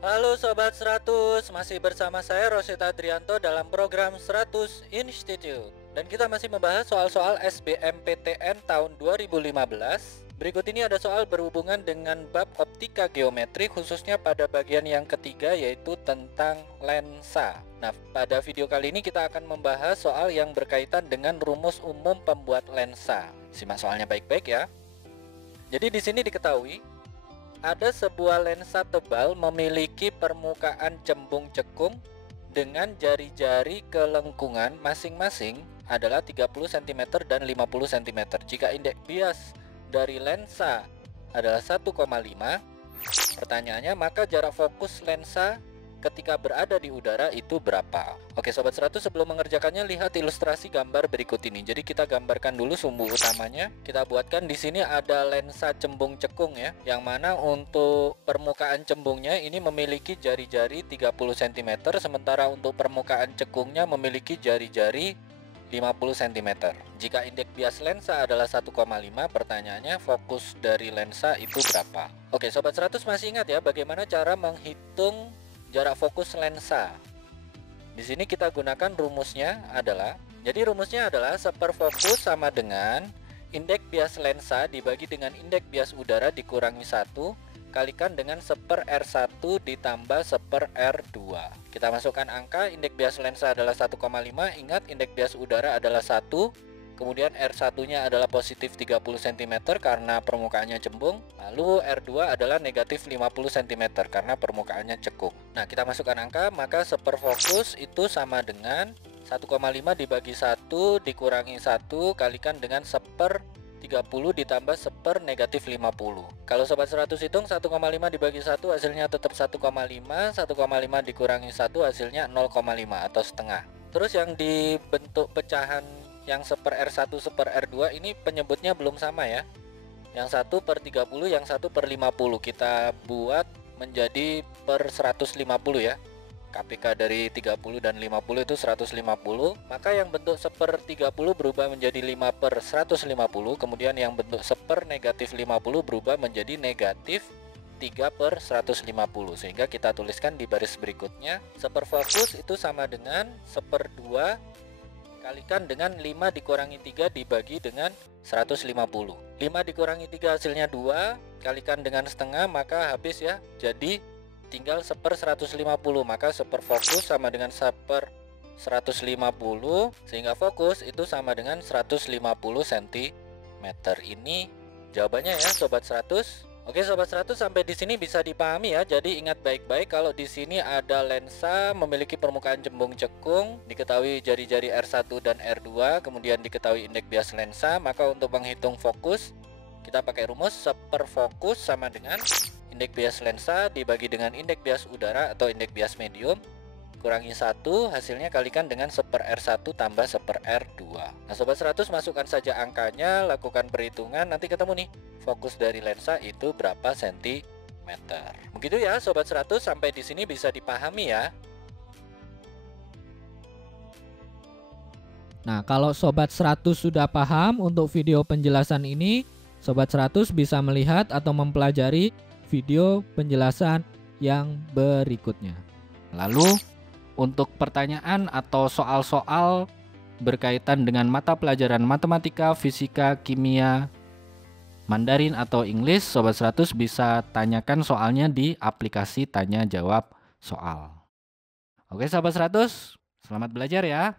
Halo Sobat 100, masih bersama saya Rosyid Adrianto dalam program 100 Institute. Dan kita masih membahas soal-soal SBMPTN tahun 2015. Berikut ini ada soal berhubungan dengan bab optika geometri, khususnya pada bagian yang ketiga, yaitu tentang lensa. Nah, pada video kali ini kita akan membahas soal yang berkaitan dengan rumus umum pembuat lensa. Simak soalnya baik-baik ya. Jadi di sini diketahui ada sebuah lensa tebal memiliki permukaan cembung cekung dengan jari-jari kelengkungan masing-masing adalah 30 cm dan 50 cm. Jika indeks bias dari lensa adalah 1,5, pertanyaannya maka jarak fokus lensa ketika berada di udara itu berapa? Oke Sobat 100, sebelum mengerjakannya lihat ilustrasi gambar berikut ini. Jadi kita gambarkan dulu sumbu utamanya. Kita buatkan di sini ada lensa cembung cekung ya, yang mana untuk permukaan cembungnya ini memiliki jari-jari 30 cm, sementara untuk permukaan cekungnya memiliki jari-jari 50 cm. Jika indeks bias lensa adalah 1,5, pertanyaannya fokus dari lensa itu berapa? Oke Sobat 100, masih ingat ya bagaimana cara menghitung jarak fokus lensa? Di sini kita gunakan rumusnya adalah, jadi rumusnya adalah seperfokus sama dengan indeks bias lensa dibagi dengan indeks bias udara dikurangi 1 kalikan dengan 1/R1 ditambah 1/R2. Kita masukkan angka, indeks bias lensa adalah 1,5, ingat indeks bias udara adalah 1, kemudian R1-nya adalah positif 30 cm karena permukaannya cembung, lalu R2 adalah negatif 50 cm karena permukaannya cekung. Nah, kita masukkan angka, maka seperfokus itu sama dengan 1,5 dibagi 1 dikurangi 1 kalikan dengan 1/30 ditambah 1/-50. Kalau Sobat 100 hitung 1,5 dibagi 1 hasilnya tetap 1,5, 1,5 dikurangi 1 hasilnya 0,5 atau setengah. Terus yang dibentuk pecahan yang 1/R1, 1/R2 ini penyebutnya belum sama ya. Yang 1/30, yang 1/50 kita buat menjadi per 150 ya. KPK dari 30 dan 50 itu 150. Maka yang bentuk 1/30 berubah menjadi 5/150. Kemudian yang bentuk 1/-50 berubah menjadi negatif 3/150. Sehingga kita tuliskan di baris berikutnya, seperfokus itu sama dengan 1/2 kalikan dengan 5 dikurangi 3 dibagi dengan 150. 5 dikurangi 3 hasilnya 2, kalikan dengan setengah maka habis ya. Jadi tinggal 1/150, maka seperfokus sama dengan 1/150, sehingga fokus itu sama dengan 150 cm. Ini jawabannya ya Sobat 100. Oke Sobat 100, sampai di sini bisa dipahami ya. Jadi ingat baik-baik, kalau di sini ada lensa memiliki permukaan cembung cekung, diketahui jari-jari R1 dan R2, kemudian diketahui indeks bias lensa, maka untuk menghitung fokus kita pakai rumus seperfokus sama dengan indeks bias lensa dibagi dengan indeks bias udara atau indeks bias medium kurangi 1, hasilnya kalikan dengan 1/R1 tambah 1/R2. Nah Sobat 100, masukkan saja angkanya, lakukan perhitungan, nanti ketemu nih fokus dari lensa itu berapa sentimeter. Begitu ya Sobat 100, sampai di sini bisa dipahami ya. Nah, kalau Sobat 100 sudah paham untuk video penjelasan ini, Sobat 100 bisa melihat atau mempelajari video penjelasan yang berikutnya. Lalu untuk pertanyaan atau soal-soal berkaitan dengan mata pelajaran matematika, fisika, kimia, Mandarin atau Inggris, Sobat 100 bisa tanyakan soalnya di aplikasi tanya jawab soal. Oke Sobat 100, selamat belajar ya.